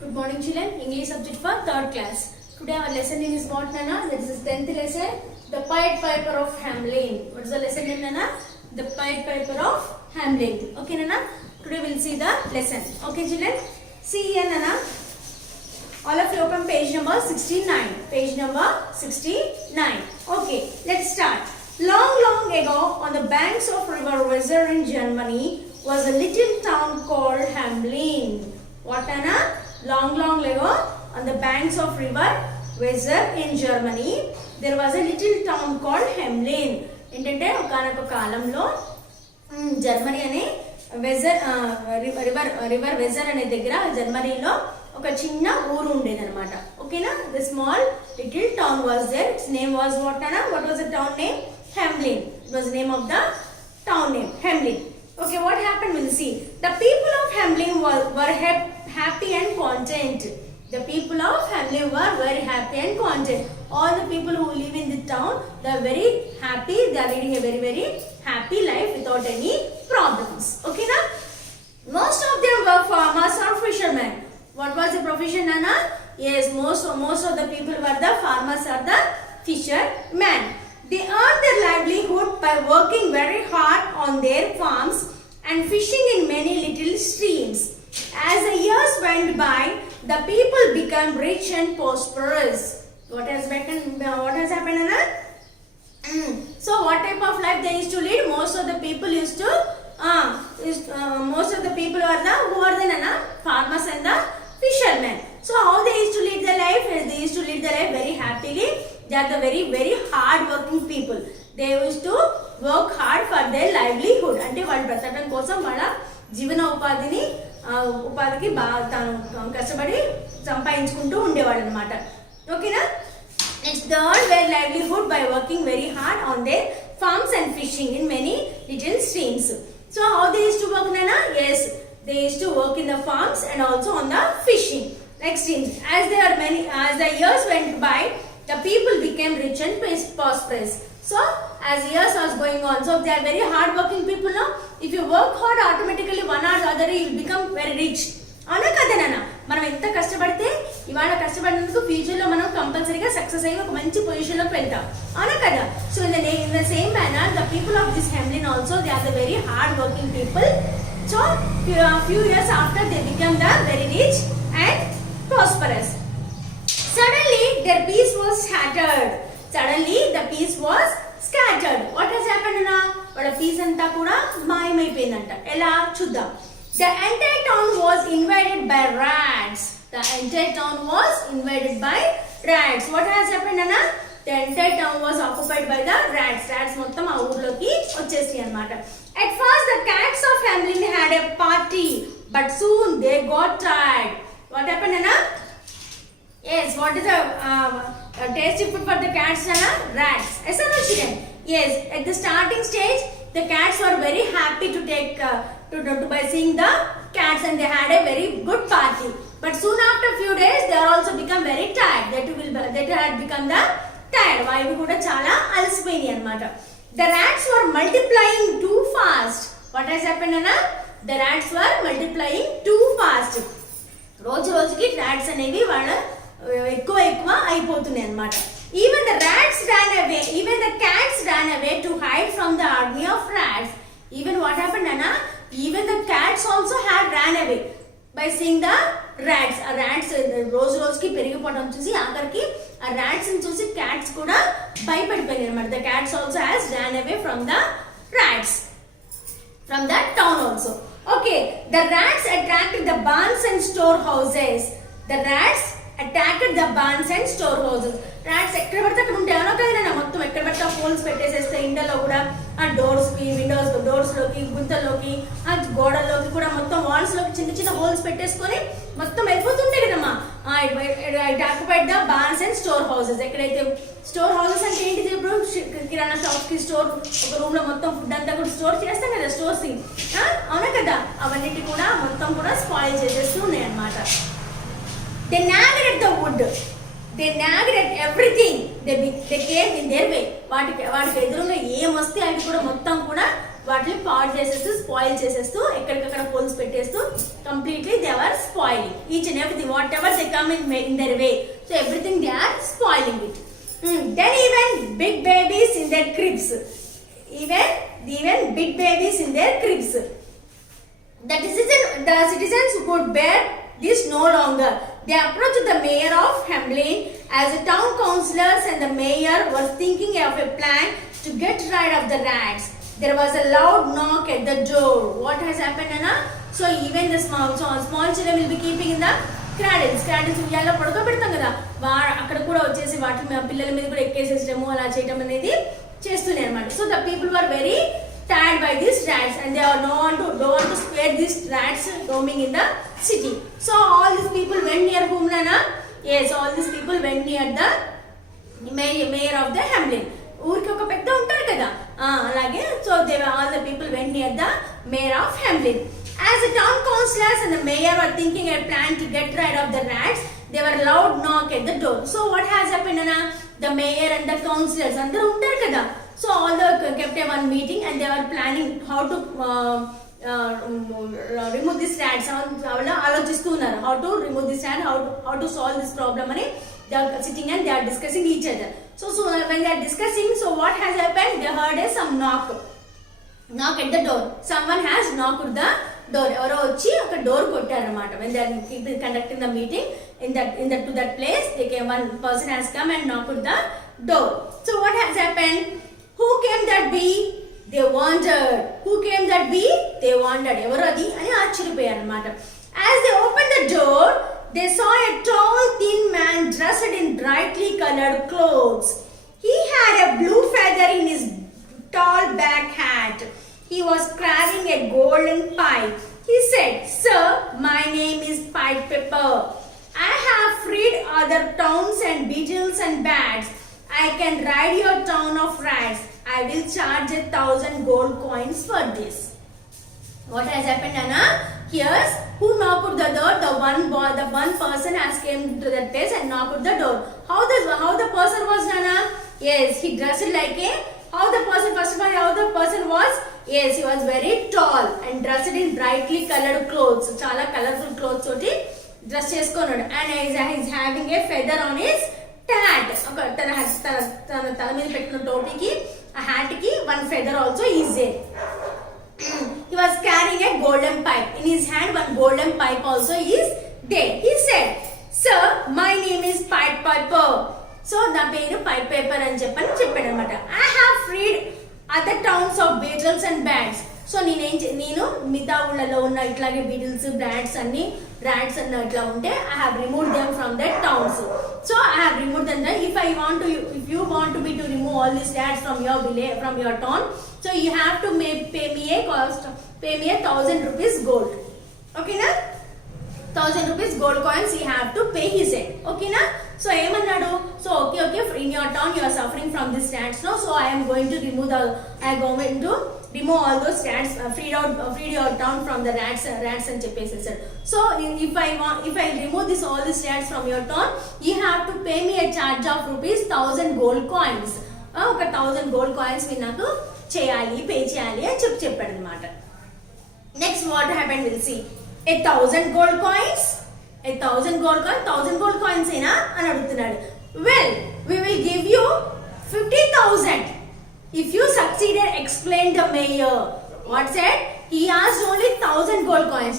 Good morning children, English subject for 3rd class. Today our lesson name is what Nana? This is 10th lesson, the Pied Piper of Hamelin. What is the lesson name Nana? The Pied Piper of Hamelin. Okay Nana? Today we will see the lesson. Okay children? See here Nana. All of you open page number 69. Page number 69. Okay, let's start. Long ago on the banks of river Weser in Germany was a little town called Hamelin. What Nana? Long ago on the banks of river Weser in Germany there was a little town called Hamelin. ఏంటంటే ఒకనొక కాలంలో Germany అనే వెజర్ river వెజర్ అనే దగ్గర జర్మనీలో ఒక చిన్న ఊరు ఉండేదన్నమాట. ఓకేనా? The small little town was there. It's name was what అనా? What was the town name? Hamelin. It was the name of the town name, Hamelin. Okay, what happened? We'll see. The people of Hamelin were happy and content. The people of Hamelin were very happy and content. All the people who live in the town, they are very happy. They are leading a very happy life without any problems. Okay, now most of them were farmers or fishermen. What was the profession, Nana? Yes, most of the people were the farmers or the fishermen. They earned their livelihood by working very hard on their farms and fishing in many little streams. As the years went by, the people became rich and prosperous. What has happened, Anna? So, what type of life they used to lead? Most of the people used to, most of the people are who are the Anna? Farmers and the fishermen. So, how they used to lead their life? They used to lead their life very happily. They are the very hard working people. They used to work hard for their livelihood. అంటే వాళ్ళు బ్రతకడం కోసం వాళ్ళ జీవన ఉపాధికి తాను కష్టపడి సంపాదించుకుంటూ ఉండేవాళ్ళు అనమాట. ఓకేనా? Next they earned their livelihood by working very hard on their farms and fishing in many little streams. So how they used to work, Nana? Yes, they used to work in the farms and also on the fishing like streams. As the years went by, the people became rich and prosperous. So as years was going on, so they are very hard working people now. If you work hard, automatically one or the other you will become very rich. అవునా కదా నాన్న? మనం ఎంత కష్టపడితే ఇవాళ కష్టపడినందుకు future లో మనం కంపల్సరీగా సక్సెస్ అయ్యి ఒక మంచి పొజిషన్ లోకి వెళ్తాం. అవునా కదా? So in the same manner, the people of this Hamelin also, they are the very hard working people. So few years after, they become the very rich and prosperous. Suddenly their peace was scattered. Suddenly the peace was scattered. What has happened na? వాళ్ళ piece అంతా కూడా మాయమైపోయిందంట. ఎలా చూద్దాం. The entire town was invaded by rats. The entire town was invaded by rats. What has happened na? The entire town was occupied by the rats. Rats మొత్తం ఆ ఊర్లోకి వచ్చేసి అన్నమాట. At first the cats of Hamelin had a party, but soon they got tired. What happened na? Yes, what is the tasty food for the cats, Nana? Rats. Yes or no, children? Yes, at the starting stage, the cats were very happy to take by seeing the cats, and they had a very good party. But soon after few days, they are also become very tired. They had become the tired. Why we kuda chala alisipoyini annamata. The rats were multiplying too fast. What has happened, Nana? The rats were multiplying too fast. రోజుకి rats అనేవి వాళ్ళ ఎక్కువ అయిపోతున్నాయి అన్నమాట. Even the rats ran away, even the cats ran away to hide from the army of rats. Even what happened, Anna? Even the cats also had ran away by seeing the rats. A rats రోజుకి పెరిగిపోవడం చూసి ఆఖరికి ఆ rats ని చూసి cats కూడా భయపడిపోయారు అన్నమాట. The cats also has ran away from the rats, from that town also. Okay, the rats attracted the barns and storehouses. The rats attacked the barns and storehouses. Rats ఎక్కడ పడితే అక్కడ ఉంటాయి. అవునా కదా? మొత్తం ఎక్కడ పడితే హోల్స్ పెట్టేసేస్తే ఇండలో కూడా ఆ డోర్స్ లోకి గుంతల్లోకి ఆ గోడల్లోకి కూడా మొత్తం వాల్స్ లోకి చిన్న హోల్స్ పెట్టేసుకొని మొత్తం వెళ్ళిపోతుంటాయి కదమ్మా. It occupied the borns and store houses. ఎక్కడైతే స్టోర్ హౌసెస్ అంటే ఏంటిది? ఇప్పుడు కిరాణా షాప్ కి స్టోర్, ఒక రూమ్ లో మొత్తం ఫుడ్ అంతా కూడా స్టోర్ చేస్తాం కదా, స్టోర్స్. అవునా కదా? అవన్నిటి కూడా మొత్తం కూడా స్పాయిల్ చేసేస్తూ ఉన్నాయి అన్నమాట. They nagged at the wood. They nagged at everything. They came in their way. వాటికి ఎదురుగా ఏం వస్తే అవి కూడా మొత్తం కూడా వాటిని పాడు చేసేస్తూ స్పాయిల్ చేసేస్తూ ఎక్కడికక్కడ హోల్స్ పెట్టేస్తూ completely they are spoiling each and everything whatever they come in their way so everything they are spoiling it then even big babies in their cribs even big babies in their cribs. The citizens could bear this no longer. They approached the mayor of Hamlin as the town councillors and the mayor was thinking of a plan to get rid of the rats. There was a loud knock at the door. What has happened, Anna? So even the small children will be keeping in the cradles ఉయ్యాల్లో పడుకోబెడతాం కదా అక్కడ కూడా వచ్చేసి వాటి పిల్లల మీద కూడా ఎక్కేసేయడము అలా చేయడం అనేది చేస్తున్నాయి అన్నమాట. So the people were very tired by this rats and they are don't want to spare these rats roaming in the city. So all these people went near whom, Nana? Yes, all these people went near the mayor of the Hamlin. ఊరికి ఒక పెద్ద ఉంటారు కదా అలాగే so they all the people went near the mayor of Hamlin. As the town councillors and the mayor were thinking a plan to get rid of the rats, there were loud knock at the door. So what has happened, Anna? The mayor and the councillors అందరూ ఉంటారు కదా so all the kept one meeting and they were planning how to remove this rats ఆలోచిస్తూ ఉన్నారు how to remove this rat, how to solve this problem అని they are sitting and they are discussing each other. So when they are discussing, so what has happened, they heard some knock at the door. Someone has knocked the door. ఎవరో వచ్చి ఒక door కొట్టారన్నమాట. when they are conducting the meeting to that place, they came, one person has come and knocked the door. So what has happened? Who came that be? They wondered. Who came that be? They wondered. ఎవరు అది అని ఆశ్చర్యపోయారు అన్నమాట. As they opened the door, they saw a tall, thin man dressed in brightly colored clothes. He had a blue feather in his tall back hat. He was carrying a golden pipe. He said, "Sir, my name is Pied Piper. I have freed other towns and beetles and bats. I can rid your town of rats. I will charge 1,000 gold coins for this." What has happened, Anna? Here's who knocked the door. The one person has came to that place and knocked the door. How the person was, Anna? Yes, he dressed like a. How the person was? Yes, he was very tall and dressed in brightly colored clothes. Chala colorful clothes toti dress చేసుకున్నాడు and he is having a feather on his hat. తన మీద పెట్టిన టోపీకి ఆ hat కి one feather also is there. He was carrying a golden pipe. In his hand one golden pipe also is there. He said, "Sir, my name is Pied Piper." So నా పేరు పైడ్ paper అని చెప్పాడు అనమాట. I have freed other towns of beetles and bats. So నేను మిగతా ఊళ్ళలో ఉన్న ఇట్లాగే బీటిల్స్ బ్యాట్స్ అన్ని rats అన్న ఇట్లా ఉంటే I have removed them from their towns. So I have removed them. If you want me to remove all these rats from your village, from your town, so you have to pay me 1,000 rupees gold. Okay na? 1,000 rupees gold coins you have to pay, he said. Okay na? So ఏమన్నాడు? So okay, in your town you are suffering from this rats, no? So I am going to remove all those rats, freed your town from the rats అని చెప్పేసేసాడు. So if I remove all these rats from your town, you have to pay me a charge of rupees 1,000 gold coins. ఒక 1,000 gold coins మీరు నాకు pay చేయాలి అని చెప్పాడు అనమాట. Next what happened, we'll see. 1,000 gold coins? 1,000 gold coins ఏనా అని అడుగుతున్నాడు. Well, we will give you 50,000 if you succeeded, explained the mayor. What said? He asked only 1,000 gold coins,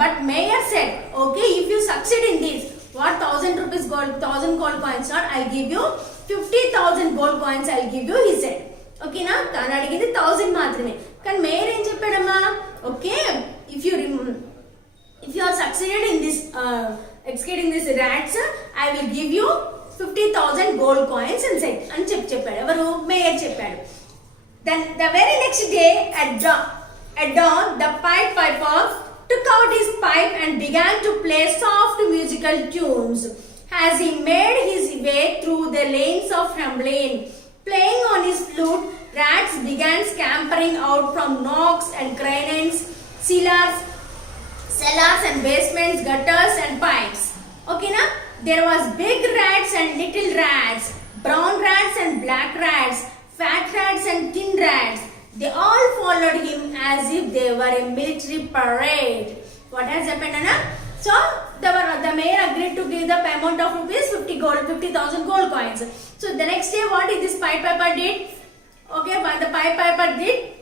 but mayor said, okay, if you succeed in this, what 1,000 gold coins not, I'll give you 50,000 gold coins, I'll give you, he said. Okay na? తను అడిగింది 1,000 మాత్రమే. కానీ mayor ఏం చెప్పాడమ్మా? Okay, if you are succeeded in this executing this rats, I will give you 50,000 gold coins అని చెప్పాడు. ఎవరు? Mayor చెప్పాడు. Then the very next day at dawn, the Pied Piper took out his pipe and began to play soft musical tunes. As he made his way through the lanes of Hamlin, playing on his flute, rats began scampering out from nooks and crannies, cellars and basements, gutters and pipes. Okay na? There was big rats and little rats, brown rats and black rats, fat rats and thin rats, They all followed him as if they were a military parade. What has happened, Anna? So the mayor agreed to give the amount of rupees 50,000 gold coins. So the next day, what did this Pied Piper did? Okay, but the Pied Piper did.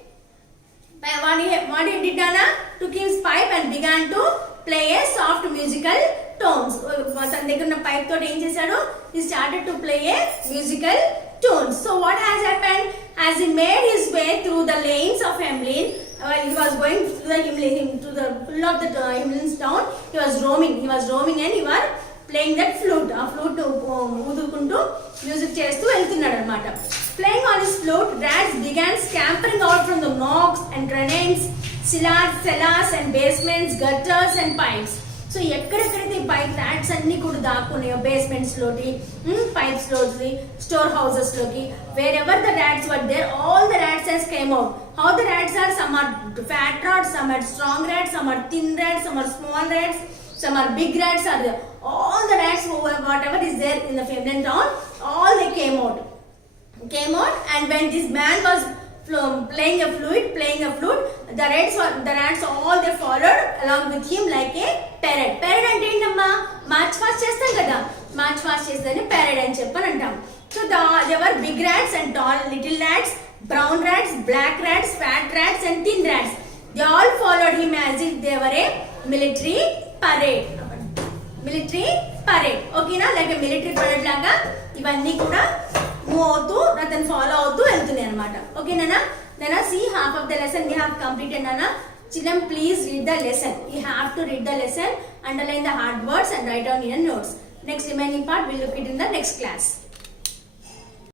What he did, Anna? Took his pipe and began to play a soft musical tones. తన దగ్గర ఉన్న pipe తోటి ఏం చేశాడు? He started to play a musical tones. So what has happened? As he made his way through the lanes of Hamelin, while he was going to the full of the Hamelin's town, he was roaming and he was playing that flute. ఆ flute ఊదుకుంటూ music చేస్తూ వెళ్తున్నాడు అన్నమాట. Playing on his flute, rats began scampering out from the nooks and crannies, cellars and basements, gutters and pipes. So ఎక్కడెక్కడైతే pipe rats అన్ని కూడా దాక్కున్నాయో basements లోకి, pipes లోకి, store houses లోకి, wherever the rats were there, all the rats has came out. How the rats are? Some are fat rats, some are strong rats, some are thin rats, some are small rats, some are big rats are there. All the rats, whatever is there in the Hamelin town, all they came out. And when this man was playing a flute, the rats all they followed along with him like a parrot. Parrot అంటే ఏంటమ్మా? March fast చేస్తాం కదా, March fast చేస్తేనే parrot అని చెప్పని అంటాం. So there were big rats and tall little rats, brown rats, black rats, fat rats and thin rats. They all followed him as if they were a military parade. ఓకేనా? Like military parade లాగా ఇవన్నీ కూడా move అవుతూ అతను follow అవుతూ వెళ్తున్నాయి అనమాట. ఓకేనా? Nana, see, half of the lesson we have completed, Nana. Children, please read the lesson. You have to read the lesson, underline the hard words and write down in your notes. Next remaining part we'll look at in the next class.